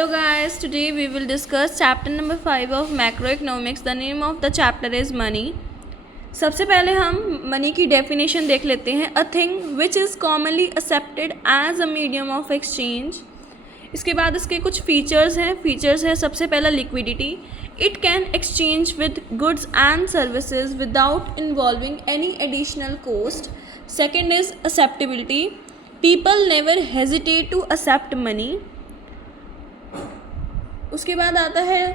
Hello guys, today we will discuss chapter number 5 of macroeconomics. The name of the chapter is money. सबसे पहले हम money की definition देख लेते हैं. A thing which is commonly accepted as a medium of exchange. इसके बाद इसके कुछ फीचर्स हैं. सबसे पहला liquidity. It can exchange with goods and services without involving any additional cost. Second is acceptability. People never hesitate to accept money. उसके बाद आता है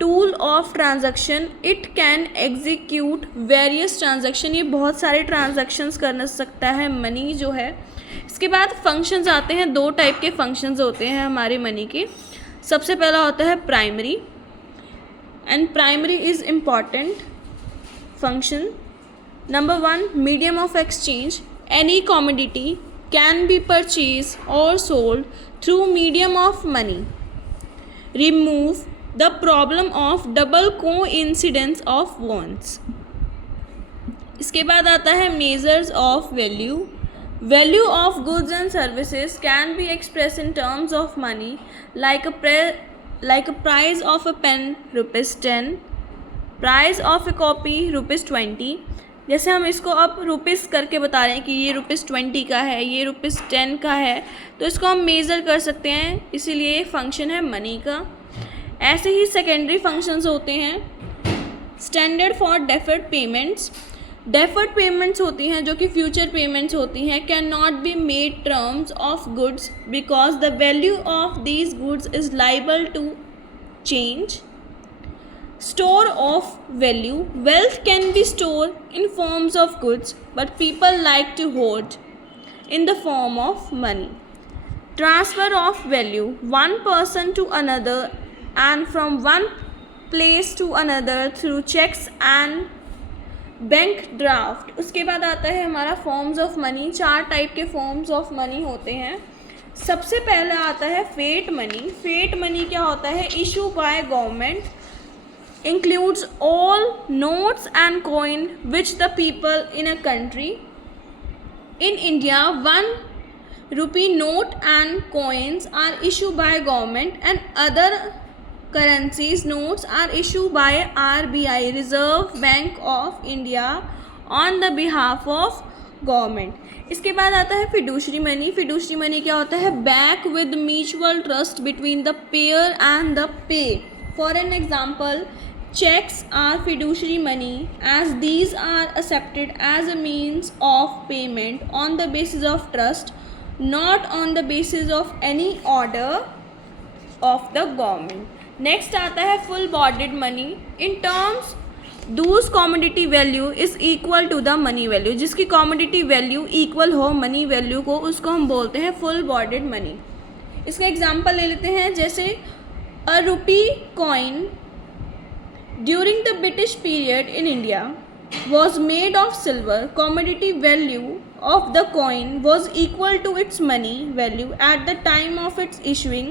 tool of transaction. It can execute various transaction. ये बहुत सारे ट्रांजैक्शंस कर सकता है मनी जो है. इसके बाद फंक्शंस आते हैं. दो टाइप के फंक्शंस होते हैं हमारे मनी के. सबसे पहला होता है primary, and primary is important function. Number 1, medium of exchange. Any commodity can be purchase और sold through medium of money. Remove the problem of double coincidence of wants. इसके बाद आता है measures of value. Value of goods and services can be expressed in terms of money, like a price of a pen ₹10, price of a copy ₹20. जैसे हम इसको अब rupees करके बता रहे हैं कि ये ₹20 का है, ये ₹10 का है, तो इसको हम मेज़र कर सकते हैं, इसीलिए ये फंक्शन है मनी का. ऐसे ही सेकेंडरी फंक्शंस होते हैं. Standard for deferred payments. Deferred payments होती हैं जो कि फ्यूचर पेमेंट्स होती हैं. Can not be made terms of goods because the value of these goods is liable to change. Store of value. Wealth can be stored in forms of goods, but people like to hoard in the form of money. Transfer of value. One person to another and from one place to another through checks and bank draft. उसके बाद आता है हमारा forms of money. 4 type के forms of money होते हैं. सबसे पहला आता है fiat money. Fiat money क्या होता है? Issue by government. Includes all notes and coin which the people in a country. In India, ₹1 note and coins are issued by government, and other currencies notes are issued by RBI, Reserve Bank of India, on the behalf of government. इसके बाद आता है fiduciary money. Fiduciary money क्या होता है? Back with mutual trust between the payer and the pay. For an example, checks are fiduciary money as these are accepted as a means of payment on the basis of trust, not on the basis of any order of the government. Next आता है full bodied money. In terms whose commodity value is equal to the money value. जिसकी commodity value equal हो money value को, उसको हम बोलते हैं full bodied money. इसका एग्जाम्पल ले लेते हैं. जैसे a rupee coin during the British period in India was made of silver. Commodity value of the coin was equal to its money value at the time of its issuing,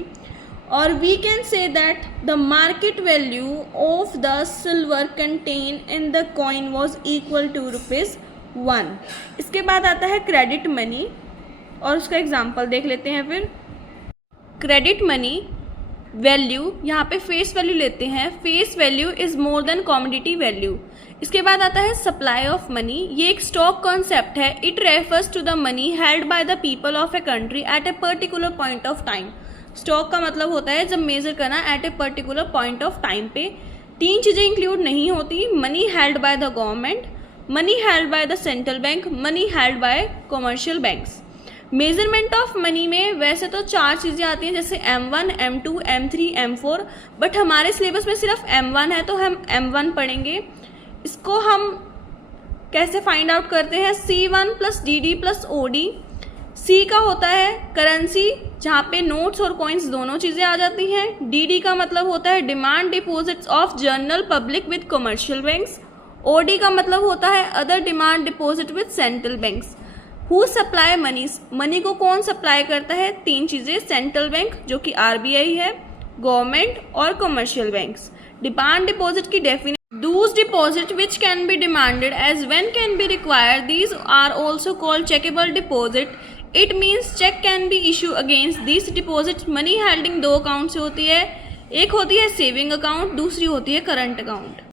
or we can say that the market value of the silver contained in the coin was equal to ₹1. इसके बाद आता है credit money, और उसका example देख लेते हैं. फिर क्रेडिट मनी वैल्यू, यहाँ पे फेस वैल्यू लेते हैं. Face value is more than commodity value. इसके बाद आता है सप्लाई ऑफ मनी. ये एक स्टॉक कॉन्सेप्ट है. It refers to the money held by the people of a country at a particular point of time. Stock का मतलब होता है जब मेजर करना at a particular point of time पे. 3 चीज़ें इंक्लूड नहीं होती. Money held by the government, money held by the central bank, money held bye commercial banks. Measurement of money में वैसे तो 4 चीज़ें आती हैं, जैसे M1, M2, M3, M4, but हमारे सिलेबस में सिर्फ M1 है तो हम M1 पढ़ेंगे. इसको हम कैसे फाइंड आउट करते हैं? C1 + DD + OD. C का होता है करेंसी, जहाँ पे नोट्स और कॉइन्स दोनों चीज़ें आ जाती हैं. DD का मतलब होता है demand deposits of general public with commercial banks. OD का मतलब होता है other demand deposit with central banks. Who supply money. Money को कौन सप्लाई करता है? 3 चीज़ें. सेंट्रल बैंक जो कि RBI है, गवर्नमेंट और कमर्शियल बैंक्स. डिमांड डिपॉजिट की definition. Those deposit which can be demanded as when can be required, these are also called checkable deposit. It means cheque can be issue against this deposit. Money holding दो account से होती है, एक होती है saving account, दूसरी होती है करंट अकाउंट।